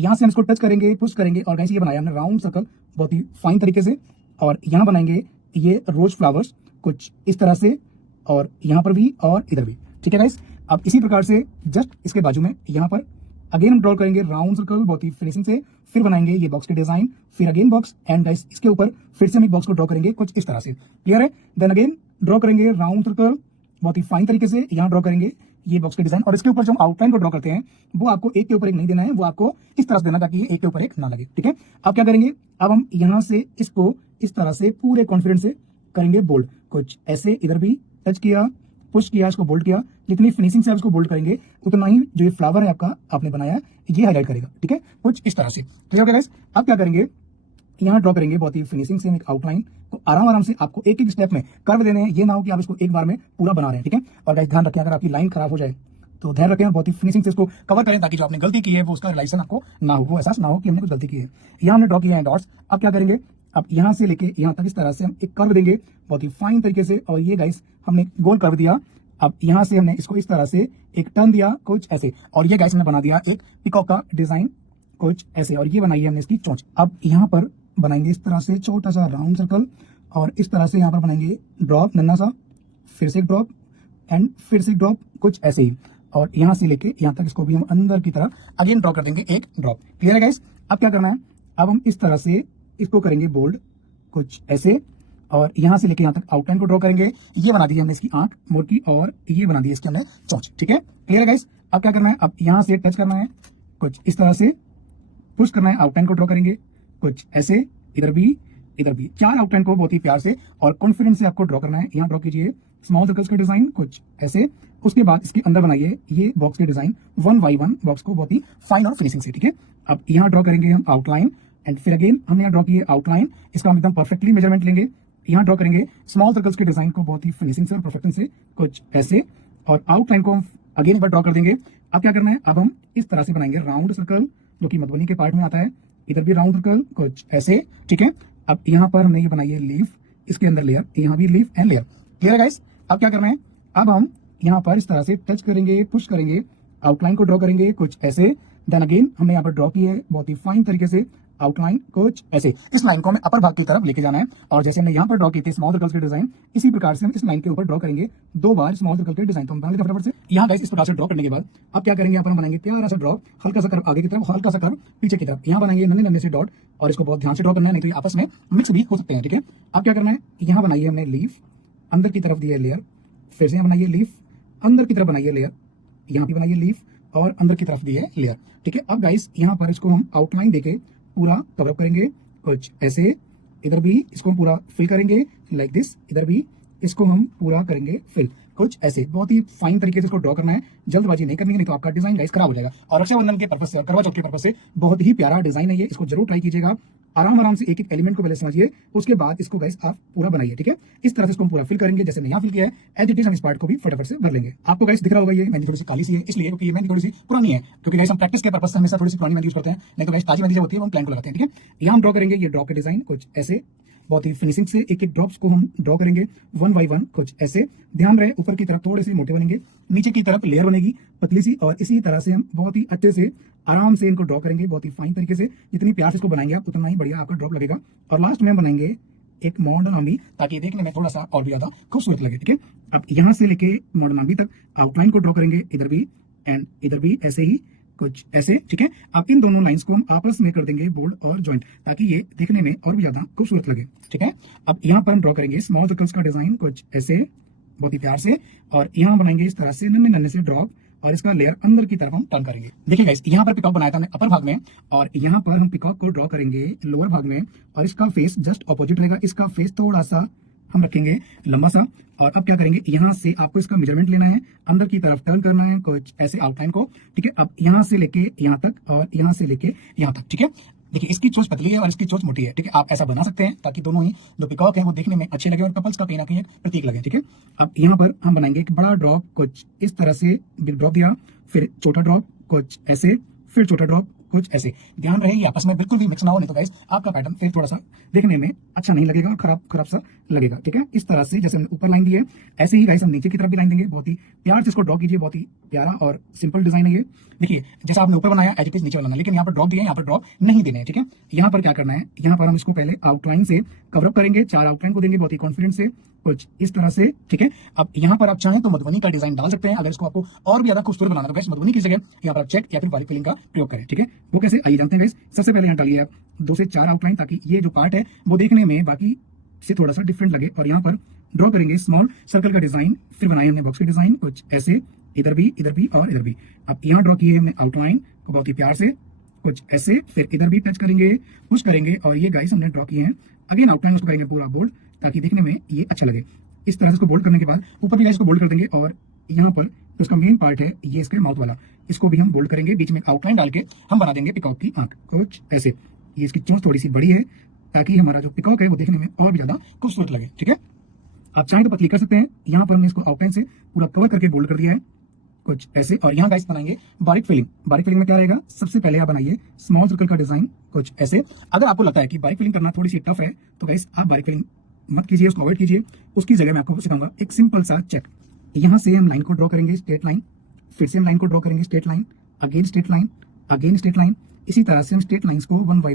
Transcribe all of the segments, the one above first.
यहाँ से हम इसको टच करेंगे, पुश करेंगे और गाइस ये बनाया हमने राउंड सर्कल बहुत ही फाइन तरीके से। और यहाँ बनाएंगे ये रोज फ्लावर्स कुछ इस तरह से, और यहाँ पर भी और इधर भी, ठीक है गाइस। अब इसी प्रकार से जस्ट इसके बाजू में यहाँ पर अगेन हम ड्रॉ करेंगे राउंड सर्कल बहुत ही फिनिशिंग से। फिर बनाएंगे ये बॉक्स के डिजाइन, फिर अगेन बॉक्स, एंड गाइस इसके ऊपर फिर से हम एक बॉक्स को ड्रॉ करेंगे कुछ इस तरह से। क्लियर है? देन अगेन ड्रॉ करेंगे राउंड सर्कल बहुत ही फाइन तरीके से। यहाँ ड्रॉ करेंगे ये बॉक्स के डिजाइन, और इसके ऊपर जो हम आउटलाइन को ड्रॉ करते हैं वो आपको एक के ऊपर एक नहीं देना है, वो आपको इस तरह से देना ताकि ये एक के ऊपर एक ना लगे। ठीक है, अब क्या करेंगे, अब हम यहाँ से इसको इस तरह से पूरे कॉन्फिडेंस से करेंगे बोल्ड कुछ ऐसे। इधर भी टच किया, पुश किया, इसको बोल्ड किया। जितनी फिनिशिंग से आप इसको बोल्ड करेंगे उतना ही जो ये फ्लावर है आपका आपने बनाया ये हाईलाइट करेगा। ठीक है, कुछ इस तरह से। ठीक है गाइस, अब क्या करेंगे, यहाँ ड्रॉ करेंगे बहुत ही फिनिशिंग से एक आउटलाइन को। आराम से आपको एक एक स्टेप में कर्व देने हैं, ये ना हो कि आप इसको एक बार में पूरा बना रहे हैं। ठीक है, और गाइस ध्यान रखें अगर आपकी लाइन खराब हो जाए तो ध्यान रखें बहुत ही फिनिशिंग से इसको कवर करें ताकि जो आपने गलती की है वो उसका रियलाइजेशन आपको ना हो, वो एहसास ना हो कि हमने कुछ गलती की है। यहाँ हमने ड्रॉ किया है डॉट्स। अब क्या करेंगे, अब यहाँ से लेके यहाँ तक इस तरह से हम एक कर्व देंगे बहुत ही फाइन तरीके से। और ये गाइस हमने गोल कर्व दिया। अब यहाँ से हमने इसको इस तरह से एक टर्न दिया कुछ ऐसे, और ये गाइस हमने बना दिया एक पिकॉक का डिजाइन कुछ ऐसे, और ये बनाई है हमने इसकी चोंच। अब यहाँ पर बनाएंगे इस तरह से छोटा सा राउंड सर्कल, और इस तरह से यहाँ पर बनाएंगे ड्रॉप नन्ना सा, फिर से एक ड्रॉप एंड फिर से एक ड्रॉप कुछ ऐसे ही, और यहाँ से लेके यहाँ तक इसको भी हम अंदर की तरफ अगेन ड्रॉ कर देंगे एक ड्रॉप। क्लियर है गाइस? अब क्या करना है, अब हम इस तरह से इसको करेंगे बोल्ड कुछ ऐसे, और यहाँ से लेके यहाँ तक आउटलाइन को ड्रॉ करेंगे। ये बना दी हमने इसकी आंख मोर की, और ये बना दी इसकी हमने चोंच। ठीक है, क्लियर है गाइस? अब क्या करना है, अब यहाँ से टच करना है कुछ इस तरह से, पुश करना है, आउटलाइन को ड्रॉ करेंगे कुछ ऐसे, इधर भी इधर भी, चार आउटलाइन को बहुत ही प्यार से और कॉन्फिडेंस से आपको ड्रॉ करना है। यहाँ ड्रॉ कीजिए स्मॉल सर्कल्स के डिजाइन कुछ ऐसे। उसके बाद इसके अंदर बनाइए ये बॉक्स के डिजाइन 1 बाय 1 बॉक्स को बहुत ही फाइन और फिनिशिंग से। ठीक है, अब यहाँ ड्रॉ करेंगे हम आउटलाइन, एंड फिर अगेन हमने यहाँ ड्रॉ किए आउटलाइन, इसका हम एकदम परफेक्टली मेजरमेंट लेंगे। यहाँ ड्रॉ करेंगे स्मॉल सर्कल्स के डिजाइन को बहुत ही फिनिशिंग से और परफेक्शन से कुछ ऐसे, और आउटलाइन को हम अगेन एक बार ड्रॉ कर देंगे। अब क्या करना है, अब हम इस तरह से बनाएंगे राउंड सर्कल जो कि मधुबनी के पार्ट में आता है। इधर भी राउंड सर्कल कुछ ऐसे। ठीक है, अब यहाँ पर हमने ये बनाई है लीफ, इसके अंदर लेयर, यहाँ भी लीफ एंड लेयर। क्लियर है गाइस? अब क्या करना है, अब हम यहाँ पर इस तरह से टच करेंगे, पुश करेंगे, आउटलाइन को ड्रॉ करेंगे कुछ ऐसे। देन अगेन हमने यहाँ पर ड्रॉ की है बहुत ही फाइन तरीके से आउटलाइन कुछ ऐसे। इस लाइन को हमें अपर भाग की तरफ लेके जाना है, और जैसे हमने यहाँ पर ड्रॉ की थी स्मॉल सर्कल्स के डिजाइन, इसी प्रकार से हम इस लाइन के ऊपर ड्रॉ करेंगे 2 बार स्मॉल सर्कल के डिजाइन। तो हम बनाएंगे फटाफट से। यहाँ गाइस इस प्रकार से ड्रॉ करने के बाद अब क्या करेंगे, यहाँ पर हम बनाएंगे प्यारा सा ड्रॉप, हल्का सा कर्व आगे की तरफ, हल्का सा कर्व पीछे की तरफ। यहाँ बनाएंगे नन्हे नन्हे से डॉट, और इसको बहुत ध्यान से ड्रॉ करना है, नहीं तो ये आपस में मिक्स भी हो सकते हैं। ठीक है, अब क्या करना है, यहाँ बनाइए हमने लीफ, अंदर की तरफ दी है लेयर, फिर से बनाइए लीफ, अंदर की तरफ बनाइए लेयर, यहाँ भी बनाइए लीफ, और अंदर की तरफ दी है लेयर। ठीक है, अब गाइस यहाँ पर इसको हम आउटलाइन देके पूरा कवर करेंगे कुछ ऐसे। इधर भी इसको हम पूरा फिल करेंगे लाइक दिस, इधर भी इसको हम पूरा करेंगे फिल कुछ ऐसे। बहुत ही फाइन तरीके से इसको ड्रॉ करना है, जल्दबाजी नहीं करनी है, नहीं तो आपका डिजाइन गाइस खराब हो जाएगा। और रक्षाबंधन के पर्पस से और करवा चौथ के पर्पस से बहुत ही प्यारा डिजाइन है ये, इसको जरूर ट्राई कीजिएगा। आराम से एक एक एलिमेंट को पहले समझिए, उसके बाद इसको गाइस आप पूरा बनाइए। ठीक है, इस तरह से इसको हम पूरा फिल करेंगे जैसे यहाँ फिल किया है, एज इट इज हम इस पार्ट को भी फटाफट से भर लेंगे। आपको गाइस दिख रहा होगा ये मेहंदी थोड़ी सी काली सी है, इसलिए क्योंकि ये मेहंदी थोड़ी सी पुरानी है, क्योंकि गाइस हम प्रैक्टिस के पर्पस से हमेशा थोड़ी सी पुरानी मेहंदी यूज करते हैं, नहीं तो गाइस ताजी मेहंदी जो होती है वो हम प्लान को लगाते हैं। ठीक है, यहाँ हम ड्रॉ करेंगे ये ड्रॉप के डिजाइन कुछ ऐसे, बहुत ही फिनिशिंग से एक एक ड्रॉप्स को हम ड्रॉ करेंगे 1 बाय 1 कुछ ऐसे। ध्यान रहे ऊपर की तरफ थोड़े से मोटे बनेंगे, नीचे की तरफ लेयर बनेगी पतली सी, और इसी तरह से हम बहुत ही अच्छे से आराम से इनको ड्रॉ करेंगे बहुत ही फाइन तरीके से। जितनी प्यार से इसको बनाएंगे आप उतना ही बढ़िया आपका ड्रॉप लगेगा। और लास्ट में हम बनाएंगे एक मॉडर्न आर्मी, ताकि देखने में थोड़ा सा और भी ज्यादा खूबसूरत लगे। ठीक है, अब यहाँ से लेके मॉडर्न आर्मी तक आउटलाइन को ड्रॉ करेंगे, इधर भी एंड इधर भी ऐसे ही कुछ ऐसे। ठीक है, अब इन दोनों लाइंस को हम आपस में कर देंगे बोल्ड और जॉइंट, ताकि ये देखने में और भी ज्यादा खूबसूरत लगे। ठीक है, अब यहाँ पर हम ड्रॉ करेंगे स्मॉल सर्कल्स का डिजाइन कुछ ऐसे बहुत ही प्यार से, और यहाँ बनाएंगे इस तरह से नन्हे नन्हे से ड्रॉप, और इसका लेयर अंदर की तरफ हम टर्न करेंगे। देखिए गाइस, यहाँ पर पिकॉक बनाया था हमने अपर भाग में, और यहाँ पर हम पिकॉक को ड्रॉ करेंगे लोअर भाग में, और इसका फेस जस्ट ऑपोजिट रहेगा। इसका फेस थोड़ा सा हम रखेंगे लंबा सा, और अब क्या करेंगे, यहाँ से आपको इसका मेजरमेंट लेना है, अंदर की तरफ टर्न करना है कुछ ऐसे आउटलाइन को। ठीक है, अब यहाँ से लेके यहाँ तक, और यहाँ से लेके यहाँ तक। ठीक है, देखिए इसकी चोंच पतली है और इसकी चोंच मोटी है। ठीक है, आप ऐसा बना सकते हैं ताकि दोनों ही जो पिकॉक है वो देखने में अच्छे लगे और कपल्स का कहीं ना कहीं एक प्रतीक लगे। ठीक है, अब यहाँ पर हम बनाएंगे एक बड़ा ड्रॉप कुछ इस तरह से, बिग ड्रॉप दिया, फिर छोटा ड्रॉप कुछ ऐसे, फिर छोटा ड्रॉप कुछ ऐसे। ध्यान रहे ये आपस में बिल्कुल भी मिक्स ना हो, नहीं तो गाइस आपका पैटर्न फिर थोड़ा सा देखने में अच्छा नहीं लगेगा और खराब खराब सा लगेगा। ठीक है, इस तरह से जैसे हमने ऊपर लाइन दी है ऐसे ही गाइस हम नीचे की तरफ भी लाइन देंगे। बहुत ही प्यार से इसको ड्रॉ कीजिए, बहुत ही प्यारा और सिंपल डिजाइन है ये। देखिए जैसा आपने ऊपर बनाया एज इट इज नीचे बनाना, लेकिन यहाँ पर ड्रॉप दिए, यहाँ पर ड्रॉप नहीं देने हैं। ठीक है, यहाँ पर क्या करना है, यहाँ पर हम इसको पहले आउटलाइन से कवर अप करेंगे, 4 आउटलाइन को देंगे बहुत ही कॉन्फिडेंस से, कुछ इस तरह से। ठीक है, अब यहाँ पर आप चाहें तो मधुबनी का डिजाइन डाल सकते हैं। अगर इसको आपको और भी ज्यादा खूबसूरत बनाना है गाइस, मधुबनी की जगह यहाँ पर आप चेक या फिर बारीक फिलिंग का प्रयोग करें। ठीक है, वो कैसे आइए जानते हैं गाइस। सबसे पहले यहाँ डालिए आप 2 से 4 आउटलाइन, ताकि ये जो पार्ट है वो देखने में बाकी से थोड़ा सा डिफरेंट लगे। और यहाँ पर ड्रॉ करेंगे स्मॉल सर्कल का डिजाइन, फिर बनाए हमने बॉक्स का डिजाइन कुछ ऐसे, इधर भी और इधर भी। अब यहाँ ड्रॉ किए हमने आउटलाइन को बहुत ही प्यार से कुछ ऐसे, फिर इधर भी टच करेंगे, पुश करेंगे, और ये गाइस हमने ड्रॉ किए हैं। अगेन आउटलाइन उसको करेंगे पूरा बोल्ड, ताकि देखने में ये अच्छा लगे। इस तरह से इसको बोल्ड करने के बाद ऊपर भी गाइस इसको बोल्ड कर देंगे, और यहाँ पर जो इसका मेन पार्ट है ये इसके माउथ वाला, इसको भी हम बोल्ड करेंगे। बीच में आउटलाइन डाल के हम बना देंगे पिकॉक की आंख कुछ ऐसे। ये इसकी चोंच थोड़ी सी बड़ी है, ताकि हमारा जो पिकॉक है वो देखने में और भी ज्यादा खूबसूरत लगे। ठीक है, आप चाहें तो पतली कर सकते हैं। यहाँ पर हमने इसको आउटलाइन से पूरा कवर करके बोल्ड कर दिया है कुछ ऐसे। और यहाँ गाइस बनाएंगे बारीक फिलिंग। बारीक फिलिंग में क्या रहेगा, सबसे पहले आप बनाइए स्मॉल सर्कल का डिजाइन कुछ ऐसे। अगर आपको लगता है कि बारीक फिलिंग करना थोड़ी सी टफ है तो गाइस आप बारीक फिलिंग मत कीजिए, उसको अवॉइड कीजिए। उसकी जगह मैं आपको सिखाऊंगा एक सिंपल सा चेक। यहाँ से हम लाइन को ड्रॉ करेंगे स्ट्रेट लाइन, फिर से हम लाइन को ड्रॉ करेंगे straight line, again straight line, again straight line. इसी तरह से हम स्ट्रेट लाइंस को वन बाय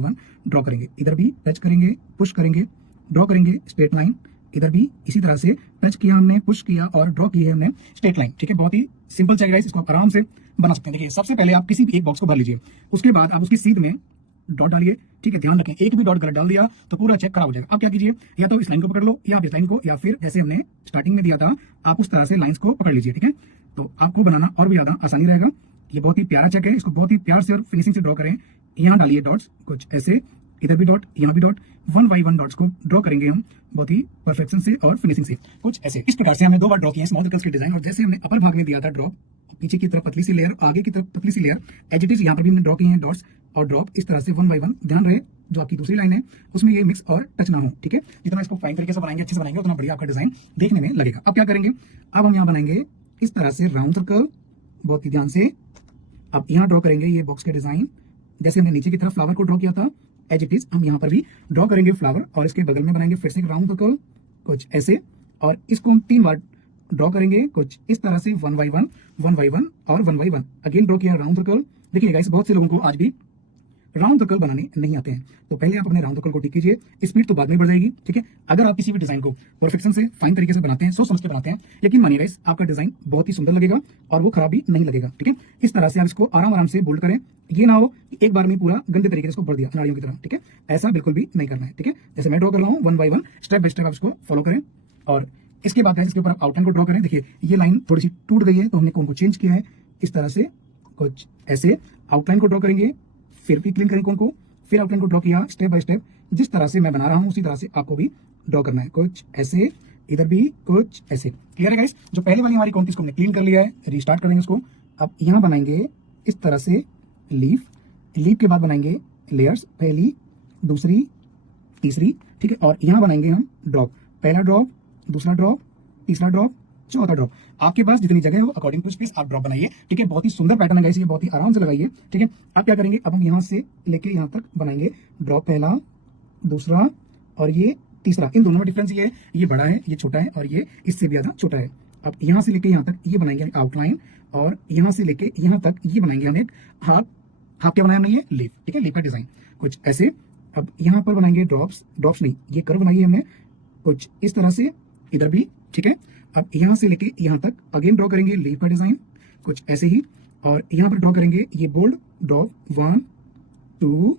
वन ड्रॉ करेंगे। इधर भी टच करेंगे, पुश करेंगे, ड्रॉ करेंगे स्ट्रेट लाइन। इधर भी इसी तरह से टच किया हमने, पुश किया और ड्रॉ किया हमने स्ट्रेट लाइन। ठीक है, बहुत ही सिंपल चेक गाइस, इसको आप आराम से बना सकते हैं। देखिए सबसे पहले आप किसी भी एक बॉक्स को भर लीजिए, उसके बाद आप उसकी सीध में डॉट डालिए। ठीक है, ध्यान रखें एक भी डॉट गलत डाल दिया तो पूरा चेक खराब हो जाएगा। आप क्या कीजिए, या तो इस लाइन को पकड़ लो या इस लाइन को, या फिर जैसे हमने स्टार्टिंग में दिया था आप उस तरह से लाइंस को पकड़ लीजिए। ठीक है, तो आपको बनाना और भी ज्यादा आसानी रहेगा। ये बहुत ही प्यारा चेक है, इसको बहुत ही प्यार से और फिनिशिंग से ड्रॉ करें। यहाँ डालिए डॉट्स कुछ ऐसे, इधर भी डॉट, यहाँ भी dot, one by one dots को ड्रॉ करेंगे हम बहुत ही परफेक्शन से और फिनिशिंग से कुछ ऐसे। इस प्रकार से हमने 2 बार ड्रॉ किया स्मॉल सर्कल्स के डिजाइन। और जैसे हमने अपर भाग में दिया था ड्रॉप, पीछे की तरफ पतली सी लेयर, आगे की तरफ पतली सी लेयर, एज इट इज यहाँ पर भी हमने ड्रॉ किए हैं डॉट्स और ड्रॉप। इस तरह से वन बाय वन, ध्यान रहे जो आपकी दूसरी लाइन है उसमें ये मिक्स और टच ना हो। ठीक है, जितना इसको फाइन तरीके से बनाएंगे, अच्छे से बनाएंगे, उतना बढ़िया आपका डिजाइन देखने में लगेगा। अब क्या करेंगे, अब हम यहाँ बनाएंगे इस तरह से राउंड सर्कल, बहुत ही ध्यान से। अब यहाँ ड्रॉ करेंगे ये बॉक्स के डिजाइन, जैसे हमने नीचे की तरफ फ्लावर को ड्रॉ किया था एज इट इज हम यहाँ पर भी ड्रॉ करेंगे फ्लावर। और इसके बगल में बनाएंगे फिर से एक राउंड सर्कल कुछ ऐसे, और इसको हम 3 बार ड्रॉ करेंगे कुछ इस तरह से, वन बाय वन और one by one. Again draw किया राउंड सर्कल। देखिए गाइस बहुत से लोगों को आज भी राउंड सर्कल बनाने नहीं आते हैं, तो पहले आप अपने राउंड सर्कल को ठीक कीजिए, स्पीड तो बाद में बढ़ जाएगी। ठीक है, अगर आप किसी भी डिजाइन को परफेक्शन से फाइन तरीके से बनाते हैं, सोच समझ के बनाते हैं, यकीन मानिए गाइस आपका डिजाइन बहुत ही सुंदर लगेगा और वो खराब भी नहीं लगेगा। ठीक है, इस तरह से आप इसको आराम से बोल्ड करें। ये ना हो कि एक बार में पूरा गंदे तरीके से इसको भर दिया नाड़ियों की तरह। ठीक है, ऐसा बिल्कुल भी नहीं करना है। ठीक है, जैसे मैं ड्रॉ कर रहा हूँ one by one, step by step आप इसको फॉलो करें। और इसके बाद इसके ऊपर आप आउटलाइन को ड्रॉ करें। देखिए ये लाइन थोड़ी सी टूट गई है तो हमने कोन को चेंज किया है इस तरह से कुछ ऐसे। आउटलाइन को ड्रॉ करेंगे, फिर भी क्लीन करेंगे कोन को, फिर आउटलाइन को ड्रॉ किया स्टेप बाय स्टेप। जिस तरह से मैं बना रहा हूँ उसी तरह से आपको भी ड्रॉ करना है कुछ ऐसे, इधर भी कुछ ऐसे। क्लियर है गाइस, जो पहले वाली हमारी कौन थी इसको हमने क्लीन कर लिया है, रीस्टार्ट करेंगे उसको। अब यहाँ बनाएंगे इस तरह से लीफ, लीफ के बाद बनाएंगे लेयर्स, पहली, दूसरी, तीसरी। ठीक है, और यहाँ बनाएंगे हम ड्रॉप, पहला ड्रॉप, दूसरा ड्रॉप, तीसरा ड्रॉप, चौथा ड्रॉप। आपके पास जितनी जगह हो अकॉर्डिंग टू स्पेस आप ड्रॉप बनाइए। ठीक है, बहुत ही सुंदर पैटर्न है गाइस, ये बहुत ही आराम से लगाइए। ठीक है, आप क्या करेंगे, अब हम यहाँ से लेके यहाँ तक बनाएंगे ड्रॉप, पहला, दूसरा और ये तीसरा। इन दोनों में डिफरेंस ये है, ये बड़ा है, ये छोटा है, और ये इससे भी ज्यादा छोटा है। अब यहाँ से लेके यहाँ तक ये बनाएंगे आउटलाइन, और यहाँ से लेके यहाँ तक ये बनाएंगे हम एक हाफ क्या बनाया हमने, ये लीफ। ठीक है, लीफ का डिजाइन कुछ ऐसे। अब यहाँ पर बनाएंगे ड्रॉप्स, ड्रॉप्स नहीं, ये कर्व बनाइए हमने कुछ इस तरह से, इधर भी। ठीक है, अब यहाँ से लेके यहाँ तक अगेन ड्रॉ करेंगे लीफ का डिजाइन कुछ ऐसे ही, और यहाँ पर ड्रॉ करेंगे ये बोल्ड ड्रॉप 1 2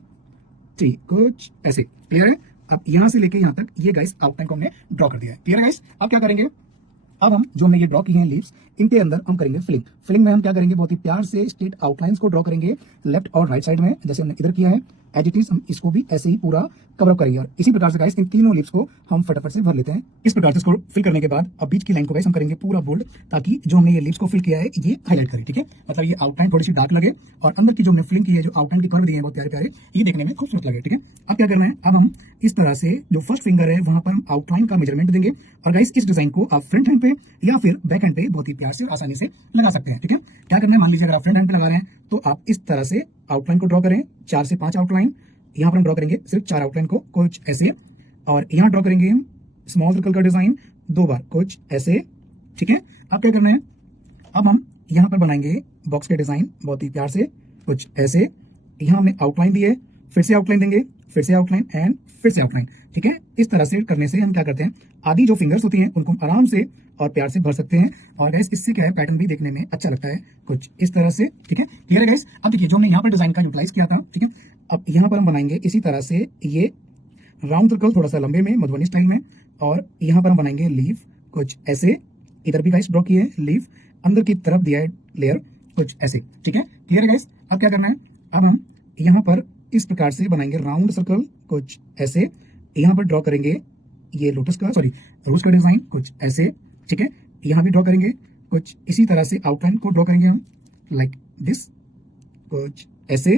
3 कुछ ऐसे। क्लियर है, अब यहाँ से लेके यहाँ तक ये गाइस आउटलाइन को हमने ड्रॉ कर दिया है। क्लियर है गाइस, अब क्या करेंगे, अब हम जो हमने ये ड्रॉ किए हैं लीव्स, इनके अंदर हम करेंगे फिलिंग। फिलिंग में हम क्या करेंगे, बहुत ही प्यार से स्ट्रेट आउटलाइंस को ड्रॉ करेंगे लेफ्ट और राइट साइड में, जैसे हमने इधर किया है एज इट इज। हम इसको भी ऐसे ही पूरा कवर अप करेंगे, और इसी प्रकार से गाइस इन तीनों लीव्स को हम फटाफट से भर लेते हैं। इस प्रकार से इसको फिल करने के बाद अब बीच की लाइन को गाइस हम करेंगे पूरा बोल्ड, ताकि जो हमने ये लीव्स को फिल किया है ये हाईलाइट करे। ठीक है, मतलब ये आउटलाइन थोड़ी सी डार्क लगे, और अंदर की जो हमने फिलिंग की है, जो आउटलाइन की कर्व दिए हैं बहुत प्यारे प्यारे, ये देखने में खूबसूरत लगे। ठीक है, अब क्या करना है, अब हम इस तरह से जो फर्स्ट फिंगर है वहां पर हम आउटलाइन का मेजरमेंट देंगे। और गाइस इस डिजाइन को आप फ्रंट हैंड पे या फिर बैक हैंड पे बहुत ही प्यार से आसानी से लगा सकते हैं। ठीक है, क्या करना है, मान लीजिए अगर आप फ्रंट हैंड पे लगा रहे हैं तो आप इस तरह से आउटलाइन को ड्रॉ करें, 4 से 5 आउटलाइन। यहाँ पर हम ड्रॉ करेंगे सिर्फ 4 आउटलाइन को, कुछ ऐसे। और यहाँ ड्रॉ करेंगे हम स्मॉल सर्कल का डिजाइन 2 बार, कुछ ऐसे। ठीक है, अब क्या करना है, अब हम यहाँ पर बनाएंगे बॉक्स के डिजाइन बहुत ही प्यार से, कुछ ऐसे। यहाँ हमने आउटलाइन दी है, फिर से आउटलाइन देंगे, फिर से आउटलाइन एंड फिर से आउटलाइन। ठीक है, इस तरह से करने से हम क्या करते हैं, आधी जो फिंगर्स होती हैं उनको हम आराम से और प्यार से भर सकते हैं। और गाइस इससे क्या है, पैटर्न भी देखने में अच्छा लगता है, कुछ इस तरह से। ठीक है, क्लियर है गाइस। अब देखिए जो हमने यहाँ पर डिजाइन का यूटिलाइज किया था, ठीक है, अब यहाँ पर हम बनाएंगे इसी तरह से ये राउंड सर्कल, थोड़ा सा लंबे में, मधुबनी स्टाइल में। और यहाँ पर हम बनाएंगे लीफ, कुछ ऐसे। इधर भी गाइस ड्रॉ किए है लीफ, अंदर की तरफ दिया है लेयर, कुछ ऐसे। ठीक है, क्लियर है गाइस। अब क्या करना है, अब हम यहाँ पर इस प्रकार से बनाएंगे राउंड सर्कल, कुछ ऐसे। यहाँ पर ड्रॉ करेंगे ये लोटस का, सॉरी रोज का डिजाइन, कुछ ऐसे। ठीक है, यहाँ भी ड्रॉ करेंगे कुछ इसी तरह से, आउटलाइन को ड्रॉ करेंगे हम लाइक दिस, कुछ ऐसे।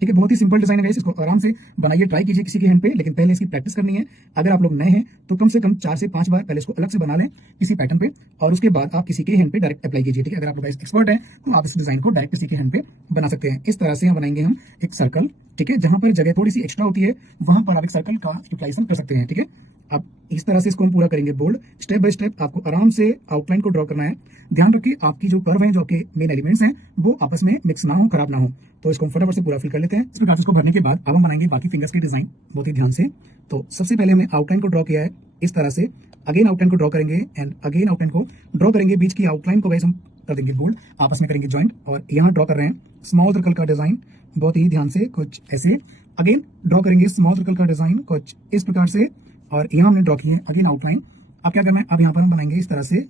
ठीक है, बहुत ही सिंपल डिजाइन है गाइस, इसको आराम से बनाइए, ट्राई कीजिए किसी के हैंड पे, लेकिन पहले इसकी प्रैक्टिस करनी है। अगर आप लोग नए हैं तो कम से कम 4 से 5 बार पहले इसको अलग से बना लें किसी पैटर्न पे, और उसके बाद आप किसी के हैंड पे डायरेक्ट अप्लाई कीजिए। ठीक है, अगर आप लोग एक्सपर्ट हैं तो आप इस डिजाइन को डायरेक्ट किसी के हैंड पे बना सकते हैं। इस तरह से हम बनाएंगे हम एक सर्कल। ठीक है, जहां पर जगह थोड़ी सी एक्स्ट्रा होती है वहां पर आप एक सर्कल का यूटिलाइजेशन कर सकते हैं। ठीक है, अब इस तरह से इसको हम पूरा करेंगे बोल्ड। स्टेप बाय स्टेप आपको आराम से आउटलाइन को ड्रॉ करना है। ध्यान रखिए आपकी जो कर्व है, जो आपके मेन एलिमेंट्स हैं, वो आपस में मिक्स ना हो, खराब ना हो। तो इसको हम फटाफट से पूरा फिल कर लेते हैं। इस प्रकार से इसको भरने के बाद अब हम बनाएंगे बाकी फिंगर्स के डिजाइन बहुत ही ध्यान से। तो सबसे पहले हमने आउटलाइन को ड्रॉ किया है इस तरह से, अगेन आउटलाइन को ड्रॉ करेंगे एंड अगेन आउटलाइन को ड्रॉ करेंगे। बीच की आउटलाइन को गाइस हम कर देंगे बोल्ड, आपस में करेंगे ज्वाइंट। और यहाँ ड्रॉ कर रहे हैं स्मॉल सर्कल का डिजाइन बहुत ही ध्यान से, कुछ ऐसे। अगेन ड्रॉ करेंगे स्मॉल सर्कल का डिजाइन कुछ इस प्रकार से, और यहाँ हमने ड्रॉ किए हैं अगेन आउटलाइन। अब क्या करना है, अब यहाँ पर हम बनाएंगे इस तरह से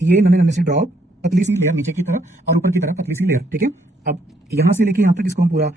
ये नन्हे नन्हे से ड्रॉप, पतली सी लेयर नीचे की तरफ और ऊपर की तरफ पतली सी लेयर। ठीक है, अब यहाँ से लेके यहाँ तक इसको हम पूरा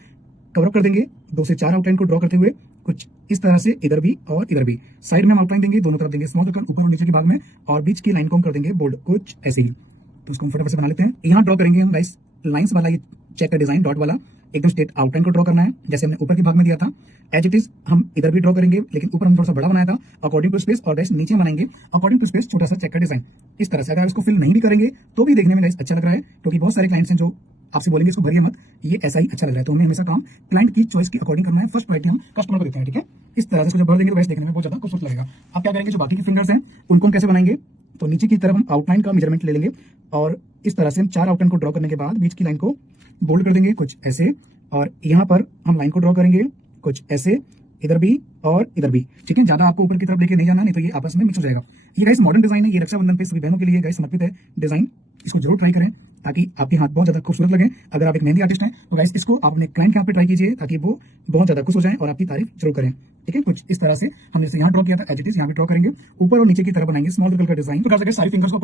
कवर अप कर देंगे 2 से 4 आउटलाइन को ड्रॉ करते हुए, कुछ इस तरह से। इधर भी और इधर भी साइड में हम आउटलाइन देंगे, दोनों तरफ देंगे स्मॉल सर्कल, ऊपर और नीचे के भाग में, और बीच की लाइन को हम कर देंगे बोल्ड, कुछ ऐसे ही। तो इसको हम फटाफट से बना लेते हैं। यहाँ ड्रॉ करेंगे हम गाइस लाइंस वाला, ये चेक का डिजाइन डॉट वाला, एकदम स्ट्रेट आउटलाइन को ड्रॉ करना है जैसे हमने ऊपर के भाग में दिया था। एज इट इज हम इधर भी ड्रॉ करेंगे, लेकिन ऊपर हम थोड़ा सा बड़ा बनाया था अकॉर्डिंग टू स्पेस, और गाइस नीचे बनाएंगे अकॉर्डिंग टू स्पेस छोटा सा चेक का डिजाइन इस तरह से। अगर इसको फिल नहीं भी करेंगे तो भी देखने में गाइस अच्छा लग रहा है, क्योंकि बहुत सारे क्लाइंट्स हैं जो आपसे बोलेंगे इसको भरिए मत, ये ऐसा ही अच्छा लग रहा है। तो हमें हमेशा काम क्लाइंट की चॉइस के अकॉर्डिंग करना है, फर्स्ट प्रायोरिटी हम कस्टमर को देते हैं। ठीक है, इस तरह से इसको जब भर देंगे तो वैसे देखने में बहुत ज्यादा खूबसूरत लगेगा। अब क्या करेंगे, जो बाकी के फिंगर्स हैं उनको हम कैसे बनाएंगे, तो नीचे की तरफ हम आउटलाइन का मेजरमेंट ले लेंगे, और इस तरह से हम 4 आउटलाइन को ड्रॉ करने के बाद बीच की लाइन को बोल्ड कर देंगे, कुछ ऐसे। और यहाँ पर हम लाइन को ड्रॉ करेंगे कुछ ऐसे, इधर भी और इधर भी। ठीक है, ज्यादा आपको ऊपर की तरफ लेके नहीं जाना, नहीं तो ये आपस में मिक्स हो जाएगा। ये गाइस मॉडर्न डिजाइन है, ये रक्षाबंधन पे सभी बहनों के लिए गाइस समर्पित है डिजाइन। इसको जरूर ट्राई करें ताकि आपके हाथ बहुत ज्यादा खूबसूरत लगे। अगर आप एक मेहंदी आर्टिस्ट हैं तो गाइस इसको आप अपने क्लाइंट के हाथ पे ट्राई कीजिए, ताकि वो बहुत ज्यादा खुश हो जाए और आपकी तारीफ जरूर करें। ठीक है, कुछ इस तरह से हमने यहाँ ड्रॉ किया था, एज इट इज यहाँ भी ड्रॉ करेंगे, ऊपर और नीचे की तरफ बनाएंगे स्मॉल सर्कल का डिजाइन। सारी फिंगर्स को